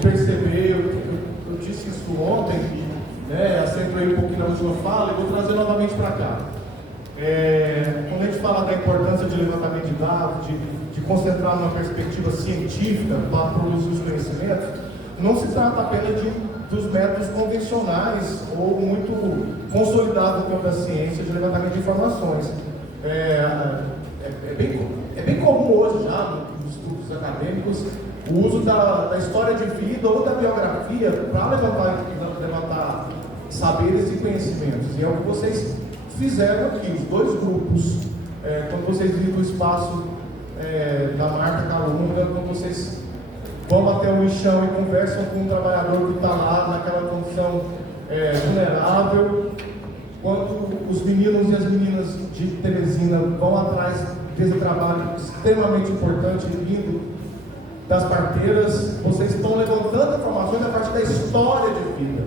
perceber, eu disse isso ontem, né, acentuei um pouquinho na última fala e vou trazer novamente para cá. Quando a gente fala da importância de levantamento de dados, de concentrar numa perspectiva científica para produzir os conhecimentos, não se trata apenas dos métodos convencionais ou muito consolidados no campo da ciência de levantamento de informações. É bem comum hoje já nos estudos acadêmicos o uso da história de vida ou da biografia para levantar saberes e conhecimentos. E é o que vocês fizeram aqui, os dois grupos. Quando vocês vêm do espaço da marca Calunga, quando vocês vão até o lixão e conversam com um trabalhador que está lá naquela condição vulnerável, quando os meninos e as meninas de Teresina vão atrás desse trabalho extremamente importante vindo das parteiras, vocês estão levantando informações a partir da história de vida.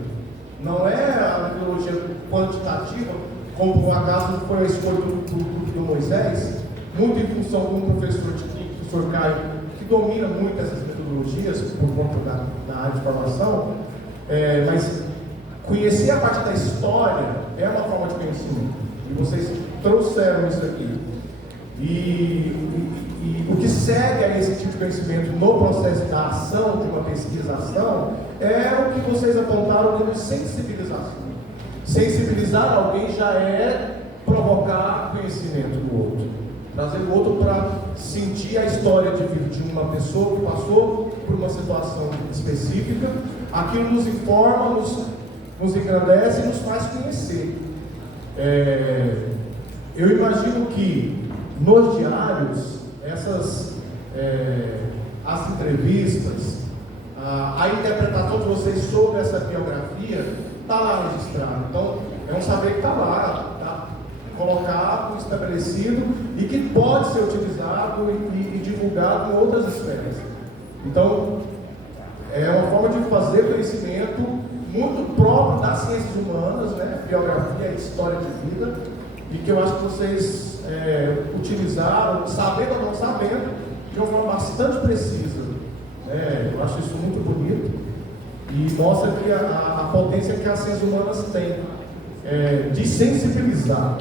Não é a metodologia quantitativa, como por acaso foi a escolha do Moisés, muito em função de um professor o professor Caio, que domina muito essas metodologias por conta da área de formação, mas conhecer a parte da história é uma forma de conhecimento. E vocês trouxeram isso aqui. E o que segue a esse tipo de conhecimento no processo da ação, de uma pesquisação, é o que vocês apontaram como sensibilização. Sensibilizar alguém já é provocar conhecimento do outro. Trazer o outro para sentir a história de vida de uma pessoa que passou por uma situação específica. Aquilo nos informa, nos engrandece e nos faz conhecer. Eu imagino que nos diários, as entrevistas, a interpretação de vocês sobre essa biografia está lá registrado. Então, é um saber que está lá, está colocado, estabelecido e que pode ser utilizado e divulgado em outras esferas. Então, é uma forma de fazer conhecimento muito próprio das ciências humanas, né? Biografia e história de vida, e que eu acho que vocês utilizaram, sabendo ou não sabendo, de uma forma bastante precisa. Eu acho isso muito bonito e mostra que a potência que as ciências humanas têm de sensibilizar.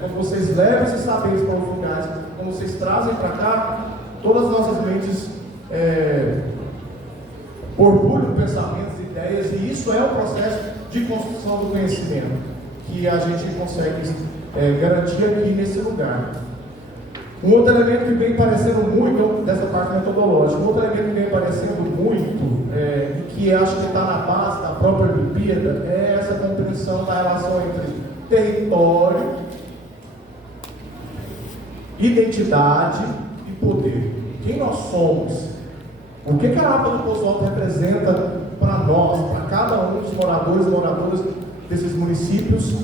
Quando vocês levam esses saberes para os lugares, quando vocês trazem para cá, todas as nossas mentes orgulham pensamentos, ideias, e isso é o processo de construção do conhecimento que a gente consegue garantir aqui nesse lugar. Um outro elemento que vem parecendo muito, dessa parte metodológica, um outro elemento que vem parecendo muito, e que acho que está na base da própria Olimpíada, é essa compreensão da relação entre território, identidade e poder. Quem nós somos? O que a APA do Poço Alto representa para nós, para cada um dos moradores e moradoras desses municípios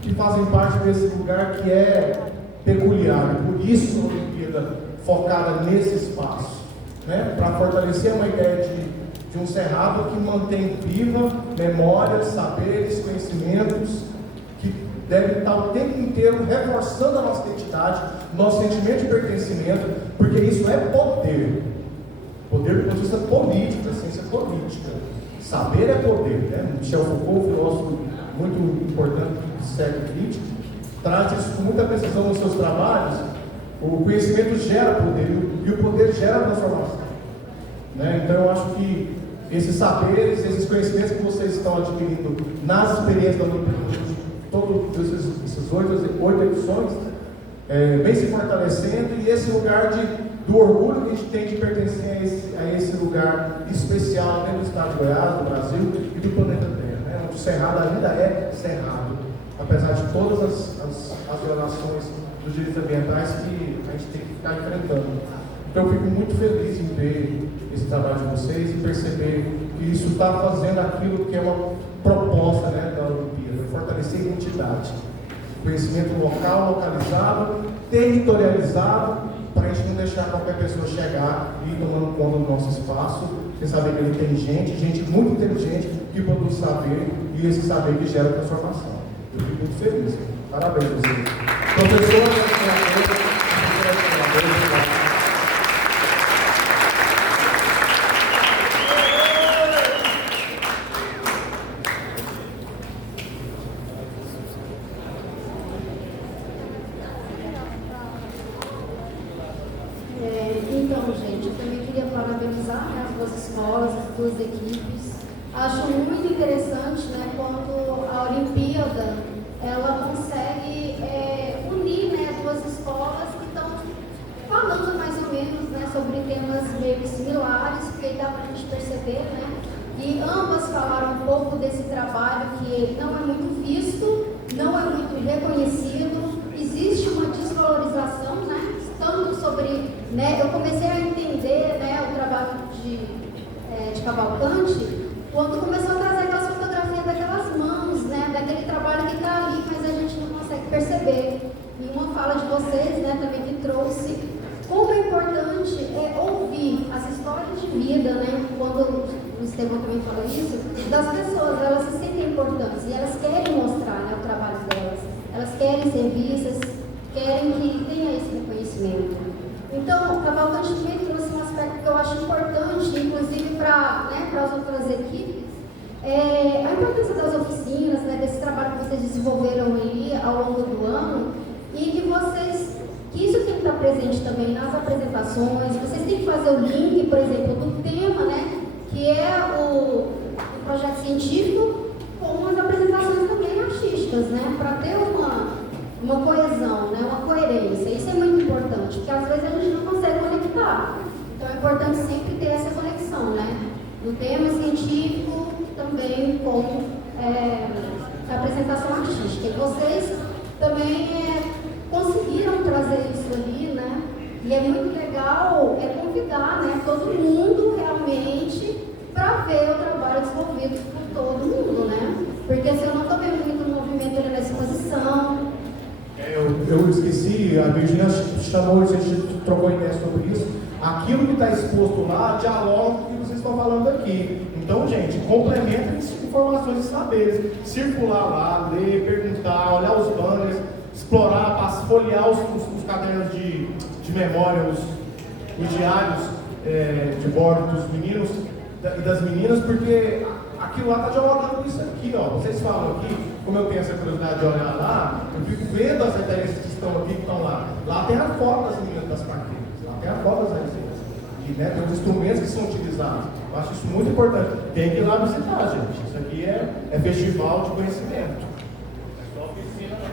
que fazem parte desse lugar que é peculiar, e por isso a Olimpíada focada nesse espaço, para fortalecer uma ideia de um cerrado que mantém viva memórias, saberes, conhecimentos, que devem estar o tempo inteiro reforçando a nossa identidade, nosso sentimento de pertencimento, porque isso é poder. Poder do ponto de vista político, da ciência política. Saber é poder. Michel Foucault, filósofo muito importante do século XX, traz isso com muita precisão nos seus trabalhos. O conhecimento gera poder e o poder gera transformação. Então eu acho que esses saberes, esses conhecimentos que vocês estão adquirindo nas experiências da Olimpíada, todas essas oito edições, vem se fortalecendo, e esse lugar do orgulho que a gente tem de pertencer a esse lugar especial dentro do estado de Goiás, do Brasil e do planeta Terra, onde o Cerrado ainda é Cerrado, apesar de todas as violações dos direitos ambientais que a gente tem que ficar enfrentando. Então eu fico muito feliz em ver esse trabalho de vocês e perceber que isso está fazendo aquilo que é uma proposta da Olimpíada, fortalecer a identidade, conhecimento local, localizado, territorializado, para a gente não deixar qualquer pessoa chegar e ir tomando conta do nosso espaço, e saber que ele tem gente muito inteligente que produz saber, e esse saber que gera transformação. Eu fico muito feliz. Parabéns a vocês. Professor, duas equipes. Acho muito interessante, né, quando a Olimpíada ela consegue unir, né, duas escolas que estão falando mais ou menos, né, sobre temas meio similares, porque dá para a gente perceber, né, e ambas falaram um pouco desse trabalho que não é muito visto, não é muito reconhecido, existe uma desvalorização, né, tanto sobre, né, eu comecei a entender, né, o trabalho de Cavalcante, quando começou a trazer aquelas fotografias daquelas mãos, né, daquele trabalho que está ali, mas a gente não consegue perceber. E uma fala de vocês, né, também que trouxe como é importante ouvir as histórias de vida, né, quando o Estevão também falou isso, das pessoas, elas se sentem importantes e elas querem mostrar, né, o trabalho delas, elas querem ser vistas, querem que tenha esse reconhecimento. Então, o Cavalcante também trouxe um aspecto que eu acho importante, inclusive para, né, as outras equipes, a importância das oficinas, né, desse trabalho que vocês desenvolveram ali ao longo do ano, e que isso tem que estar presente também nas apresentações. Vocês têm que fazer o link, por exemplo, do tema, né, que é o projeto científico, com as apresentações também artísticas, né, para ter uma coesão, né, uma coerência. Isso é muito importante, porque às vezes a gente não consegue conectar. Então é importante sempre ter essa conexão, né, do tema científico também com a apresentação artística. E vocês também conseguiram trazer isso ali, né, e é muito legal convidar, né, todo mundo realmente para ver o trabalho desenvolvido por todo mundo, né, porque assim, eu não estou vendo muito movimento ali na exposição. Eu esqueci, a Virginia chamou, a gente trocou ideia sobre isso. Aquilo que está exposto lá dialoga com o que vocês estão falando aqui. Então, gente, complementem informações e saberes. Circular lá, ler, perguntar, olhar os banners, explorar, folhear os cadernos de memória, os diários de bordo dos meninos e das meninas, porque aquilo lá está dialogando com isso aqui, ó. Vocês falam aqui, como eu tenho essa curiosidade de olhar lá, eu fico vendo as referências que estão aqui, que estão lá. Lá tem a foto das meninas das parteiras, lá tem a foto das referências. E, né, tem os instrumentos que são utilizados. Eu acho isso muito importante. Tem que ir lá visitar, gente. Isso aqui é festival de conhecimento. É só oficina, né?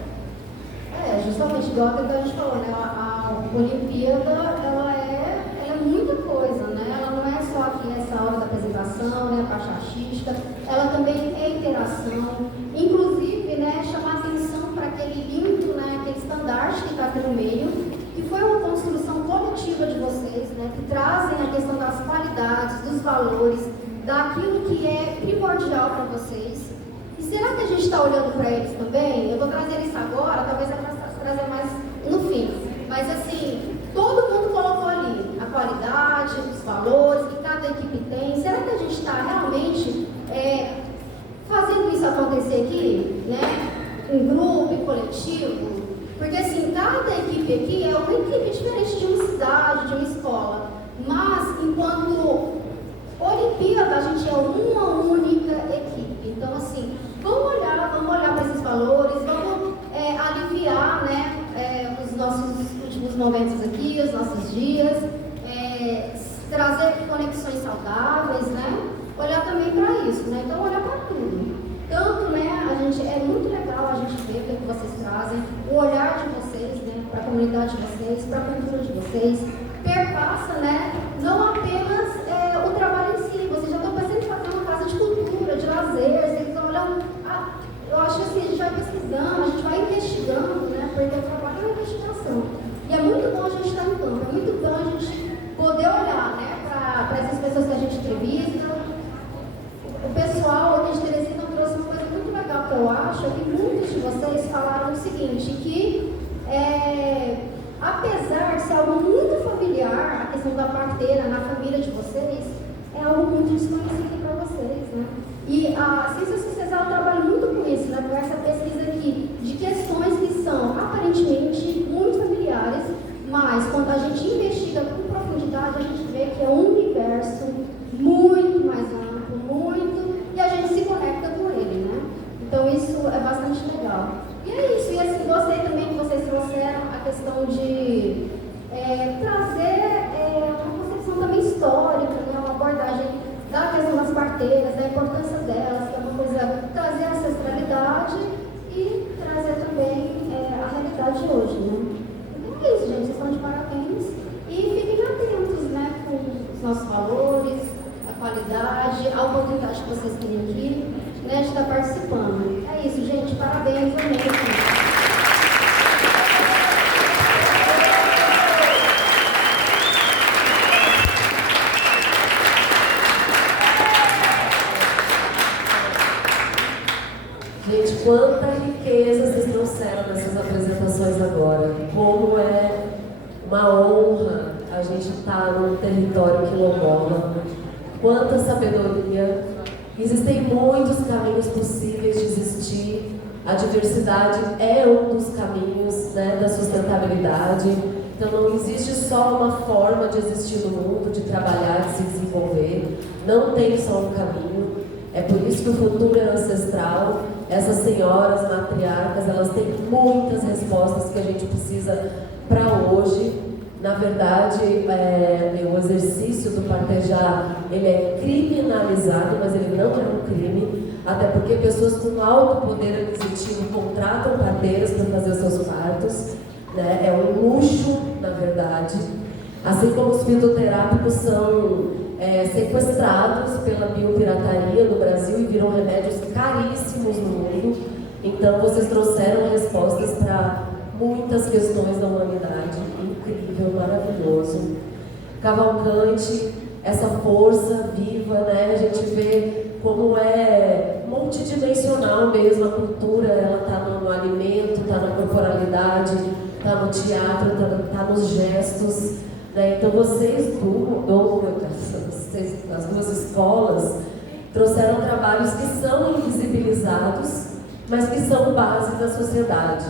Justamente, igual a gente falou, né? A Olimpíada, ela é muita coisa, né? Ela não é só aqui essa hora da apresentação, né? A parte artística, ela também é interação, inclusive, né? Chamar atenção para aquele lindo, né? Aquele estandarte que está aqui no meio, que foi uma construção coletiva de vocês, né? Que trazem a questão das qualidades, dos valores, daquilo que é primordial para vocês. E será que a gente está olhando para eles também? Eu vou trazer isso agora, talvez eu possa trazer mais no fim. Mas assim, todo mundo colocou ali a qualidade, os valores que cada equipe tem. Será que a gente está realmente fazendo isso acontecer aqui, né? Em grupo, em coletivo? Porque assim, cada equipe aqui é uma equipe diferente de uma cidade, de uma escola. Mas, enquanto Olimpíada, a gente é uma única equipe. Então, assim, vamos olhar para esses valores, vamos aliviar, né, os nossos últimos momentos aqui, os nossos dias, trazer conexões saudáveis, né? Olhar também para isso, né? Então, olhar para tudo. Tanto, né, é muito legal a gente ver o que vocês trazem, o olhar de vocês, né, para a comunidade de vocês, para a cultura de vocês, perpassa, né, não apenas o trabalho em si. Vocês já estão pensando em fazer uma casa de cultura, de lazer, vocês estão olhando, eu acho que assim, a gente vai pesquisando, a gente vai investigando, né, porque o trabalho é uma investigação. E é muito bom a gente estar no campo, é muito bom a gente poder olhar, né, para essas pessoas que a gente entrevista. O pessoal aqui de Teresina trouxe uma coisa muito legal que eu acho, que muitos de vocês falaram o seguinte, que apesar de ser algo muito familiar, a questão da parteira na família de vocês, é algo muito desconhecido para vocês, né? E a Ciências Sociais ela trabalha muito com isso, né? Com essa pesquisa aqui, de questões que são aparentemente muito familiares, mas quando a gente investiga com profundidade, a gente vê que é um universo muito mais amplo, e a gente se conecta com ele, né? Então isso é bastante legal. E é isso, e assim, gostei também que vocês trouxeram a questão de trazer uma concepção também histórica, né? Uma abordagem da questão da parteiras, da importância delas, que é uma coisa, trazer a ancestralidade e trazer também a realidade de hoje, né? Então é isso, gente, vocês estão de parabéns e fiquem atentos, né, com os nossos valores, a qualidade, a oportunidade que vocês têm aqui, né, de estar participando. É isso, gente, parabéns, amém. Gente, quanta riqueza vocês trouxeram nessas apresentações agora. Como é uma honra a gente estar num território quilombola. Quanta sabedoria. Existem muitos caminhos possíveis de existir. A diversidade é um dos caminhos, né, da sustentabilidade. Então não existe só uma forma de existir no mundo, de trabalhar, de se desenvolver. Não tem só um caminho. É por isso que o futuro é ancestral. Essas senhoras matriarcas, elas têm muitas respostas que a gente precisa para hoje. Na verdade, o exercício do partejar, ele é criminalizado, mas ele não é um crime, até porque pessoas com alto poder aquisitivo contratam parteiras para fazer os seus partos, né? É um luxo, na verdade. Assim como os fitoterápicos são sequestrados pela biopirataria no Brasil e viram remédios caríssimos no mundo. Então, vocês trouxeram respostas para muitas questões da humanidade. Incrível, maravilhoso. Cavalcante, essa força viva, né? A gente vê como é multidimensional mesmo a cultura. Ela está no alimento, está na corporalidade, está no teatro, está nos gestos. Né? Então vocês as duas escolas trouxeram trabalhos que são invisibilizados, mas que são base da sociedade.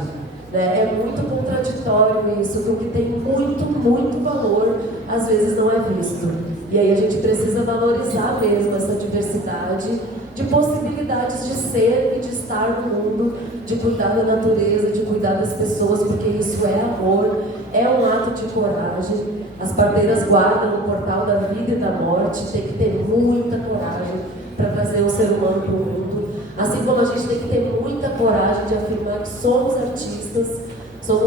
Né? É muito contraditório isso, que o que tem muito, muito valor, às vezes não é visto. E aí a gente precisa valorizar mesmo essa diversidade de possibilidades de ser e de estar no mundo, de cuidar da natureza, de cuidar das pessoas, porque isso é amor, é um ato de coragem. As parteiras guardam o portal da vida e da morte, tem que ter muita coragem para trazer o ser humano para o mundo. Assim como a gente tem que ter muita coragem de afirmar que somos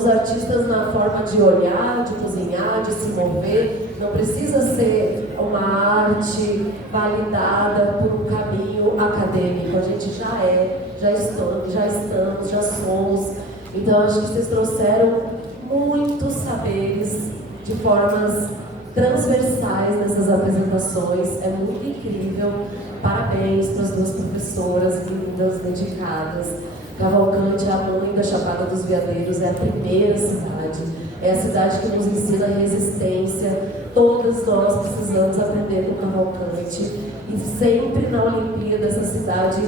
artistas na forma de olhar, de cozinhar, de se mover. Não precisa ser uma arte validada por um caminho acadêmico. A gente já estamos, já somos. Então acho que vocês trouxeram muitos saberes de formas transversais nessas apresentações. É muito incrível. Parabéns para as duas professoras lindas, dedicadas. Cavalcante, a mãe da Chapada dos Veadeiros, é a primeira cidade. É a cidade que nos ensina resistência. Todas nós precisamos aprender com Cavalcante. E sempre na Olimpíada essa cidade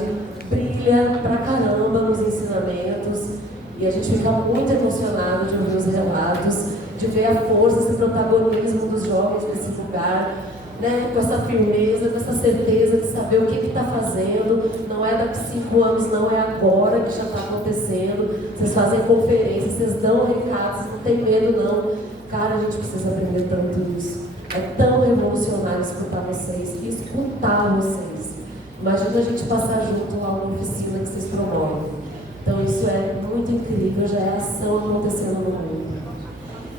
brilha pra caramba nos ensinamentos. E a gente fica muito emocionado de ouvir os relatos, de ver a força, esse protagonismo dos jovens nesse lugar, né? Com essa firmeza, com essa certeza de saber o que está fazendo. Não é daqui 5 anos, não é agora que já está acontecendo. Vocês fazem conferências, vocês dão recados, não tem medo não. Cara, a gente precisa aprender tanto isso. É tão revolucionário escutar vocês e escutar vocês. Imagina a gente passar junto lá uma oficina que vocês promovem. Então isso é muito incrível, já é ação acontecendo no mundo.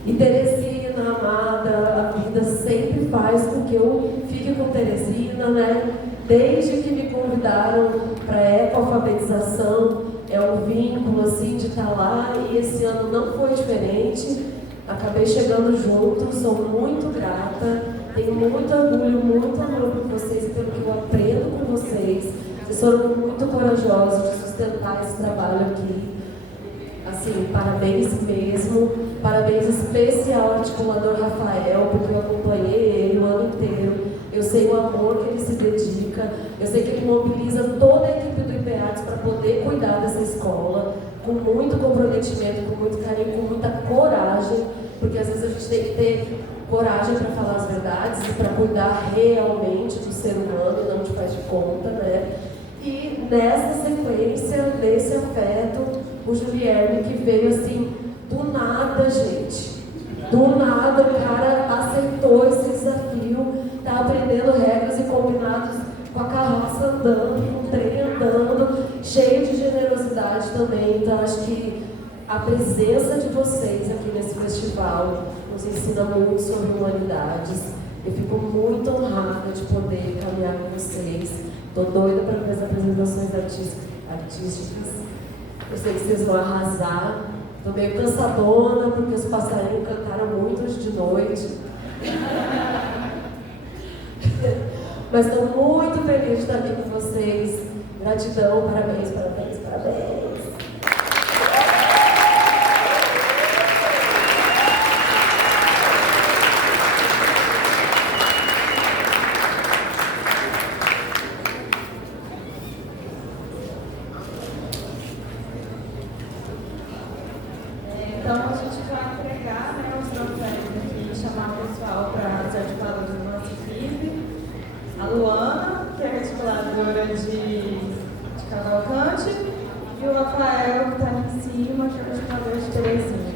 E Teresina, amada, a vida sempre faz com que eu fique com Teresina, né? Desde que me convidaram para a ecoalfabetização, é um vínculo assim de estar lá, e esse ano não foi diferente. Acabei chegando junto, sou muito grata, tenho muito orgulho, muito amor por vocês e pelo que eu aprendo com vocês. Vocês foram muito corajosos de sustentar esse trabalho aqui. Assim, parabéns mesmo, parabéns especial ao articulador Rafael, porque eu acompanhei ele o ano inteiro. Eu sei o amor que ele se dedica, eu sei que ele mobiliza toda a equipe do IPEATS para poder cuidar dessa escola, com muito comprometimento, com muito carinho, com muita coragem, porque às vezes a gente tem que ter coragem para falar as verdades e para cuidar realmente do ser humano, não de faz de conta, né? E nessa sequência, desse afeto, o Julierme que veio assim, do nada, gente. Do nada o cara aceitou esse desafio, tá aprendendo regras e combinados com a carreira cidade também, então acho que a presença de vocês aqui nesse festival nos ensina muito sobre humanidades. Eu fico muito honrada de poder caminhar com vocês. Estou doida para ver as apresentações artísticas. Eu sei que vocês vão arrasar. Estou meio cansadona porque os passarinhos cantaram muito hoje de noite. Mas estou muito feliz de estar aqui com vocês. Gratidão, parabéns, parabéns, parabéns. Então a gente vai entregar, né, os troféus aqui, chamar o pessoal para ser articulador da nossa equipe. A Luana, que é articuladora de Cavalcante, e o Rafael, que está ali em cima, que é articulador de Terezinha.